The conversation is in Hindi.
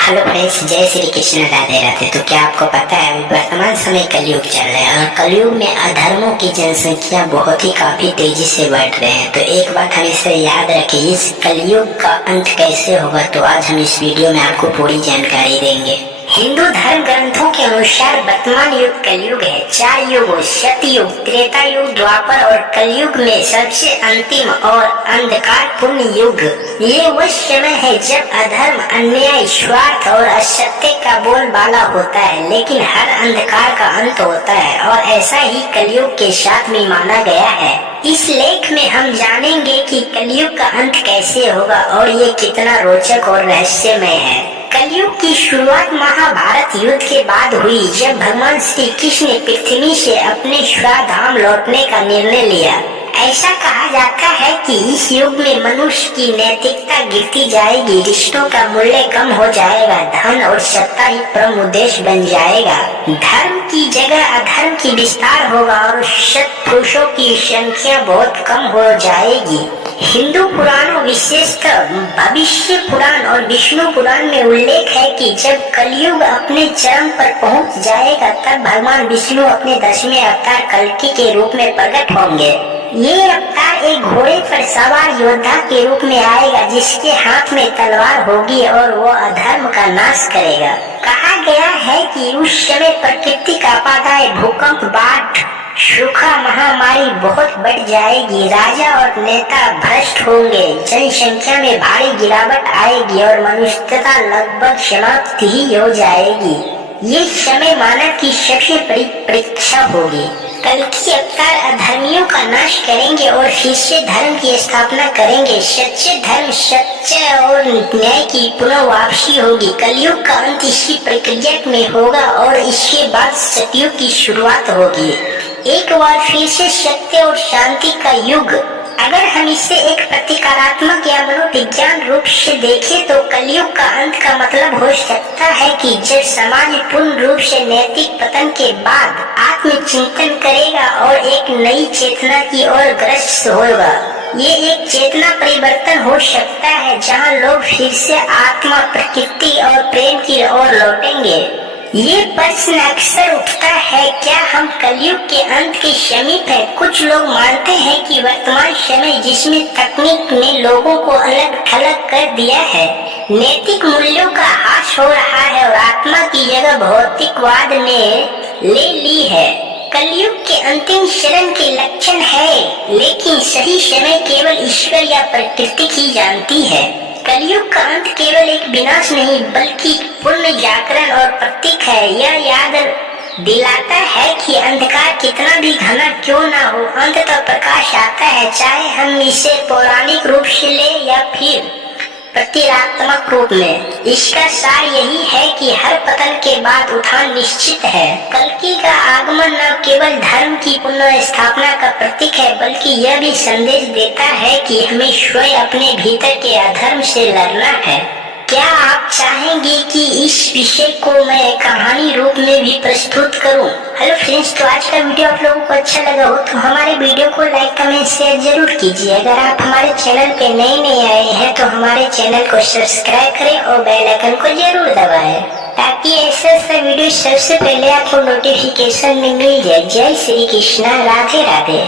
हेलो फ्रेंड्स, जय श्री कृष्ण, राधे राधे। तो क्या आपको पता है वर्तमान समय कलयुग चल रहा है और कलयुग में अधर्मों की जनसंख्या बहुत ही काफी तेजी से बढ़ रहे हैं। तो एक बात हम इसे याद रखें, इस कलयुग का अंत कैसे होगा, तो आज हम इस वीडियो में आपको पूरी जानकारी देंगे। हिंदू धर्म ग्रंथों के अनुसार वर्तमान युग कलयुग है। 4 युगों सतयुग, त्रेता युग, द्वापर और कलयुग में सबसे अंतिम और अंधकारपूर्ण युग। ये वह समय है जब अधर्म, अन्याय, स्वार्थ और असत्य का बोलबाला होता है, लेकिन हर अंधकार का अंत होता है और ऐसा ही कलयुग के साथ में माना गया है। इस लेख में हम जानेंगे कि कलयुग का अंत कैसे होगा और ये कितना रोचक और रहस्यमय है। कलयुग की शुरुआत महाभारत युद्ध के बाद हुई, जब भगवान श्री कृष्ण ने पृथ्वी से अपने स्वधाम लौटने का निर्णय लिया। ऐसा कहा जाता है कि इस युग में मनुष्य की नैतिकता गिरती जाएगी, रिश्तों का मूल्य कम हो जाएगा, धन और सत्ता ही परम उद्देश्य बन जाएगा। धर्म की जगह अधर्म की विस्तार होगा और सत्पुरुषों की संख्या बहुत कम हो जाएगी। हिंदू पुराणों, विशेषकर भविष्य पुराण और विष्णु पुराण में उल्लेख है कि जब कलयुग अपने चरम पर पहुंच जाएगा, तब भगवान विष्णु अपने 10वें अवतार कल्कि के रूप में प्रकट होंगे। ये अवतार एक घोड़े पर सवार योद्धा के रूप में आएगा, जिसके हाथ में तलवार होगी और वो अधर्म का नाश करेगा। कहा गया है कि उस समय प्रकृति का आपदाएं, भूकंप, बाढ़, सूखा, महामारी बहुत बढ़ जाएगी। राजा और नेता भ्रष्ट होंगे, जनसंख्या में भारी गिरावट आएगी और मनुष्यता लगभग समाप्त ही हो जाएगी। ये समय मानव की सबसे बड़ी परीक्षा होगी। कल्कि अवतार अधर्मियों का नाश करेंगे और फिर से धर्म की स्थापना करेंगे। सच्चे धर्म, सच्चे और न्याय की पुनः वापसी होगी। कलयुग का अंत इसी प्रक्रिया में होगा और इसके बाद सतयुग की शुरुआत होगी। एक बार फिर से सत्य और शांति का युग। अगर हम इसे एक प्रतीकात्मक या मनोविज्ञान रूप से देखें, तो कलयुग का अंत का मतलब हो सकता है कि जब समाज पूर्ण रूप से नैतिक पतन के बाद आत्मचिंतन करेगा और एक नई चेतना की ओर ग्रस्त होगा। ये एक चेतना परिवर्तन हो सकता है जहां लोग फिर से आत्मा, प्रकृति और प्रेम की ओर लौटेंगे। ये प्रश्न अक्सर उठता है, क्या हम कलयुग के अंत के समीप है? कुछ लोग मानते हैं कि वर्तमान समय, जिसमें तकनीक ने लोगों को अलग थलग कर दिया है, नैतिक मूल्यों का ह्रास हो रहा है और आत्मा की जगह भौतिकवाद ने ले ली है। कलयुग के अंतिम चरण के लक्षण है, लेकिन सही समय केवल ईश्वर या प्रकृति ही जानती है। कलयुग का अंत केवल एक विनाश नहीं, बल्कि पूर्ण जागरण और प्रतीक है। यह याद दिलाता है कि अंधकार कितना भी घना क्यों ना हो, अंततः प्रकाश आता है, चाहे हम इसे पौराणिक रूप से ले या फिर प्रतीकात्मक रूप में। इसका सार यही है कि हर पतन के बाद उत्थान निश्चित है। कल्कि का आगमन न केवल धर्म की पुनः स्थापना का प्रतीक है, बल्कि यह भी संदेश देता है कि हमें स्वयं अपने भीतर के अधर्म से लड़ना है। क्या आप चाहेंगे कि इस विषय को मैं कहानी रूप में भी प्रस्तुत करूं? हेलो फ्रेंड्स, तो आज का वीडियो आप लोगों को अच्छा लगा हो तो हमारे वीडियो को लाइक, कमेंट, शेयर जरूर कीजिए। अगर आप हमारे चैनल पे नए आए हैं तो हमारे चैनल को सब्सक्राइब करें और बेल आइकन को जरूर दबाएं, ताकि ऐसा वीडियो सबसे पहले आपको नोटिफिकेशन में मिल जाए। जय श्री कृष्ण, राधे राधे।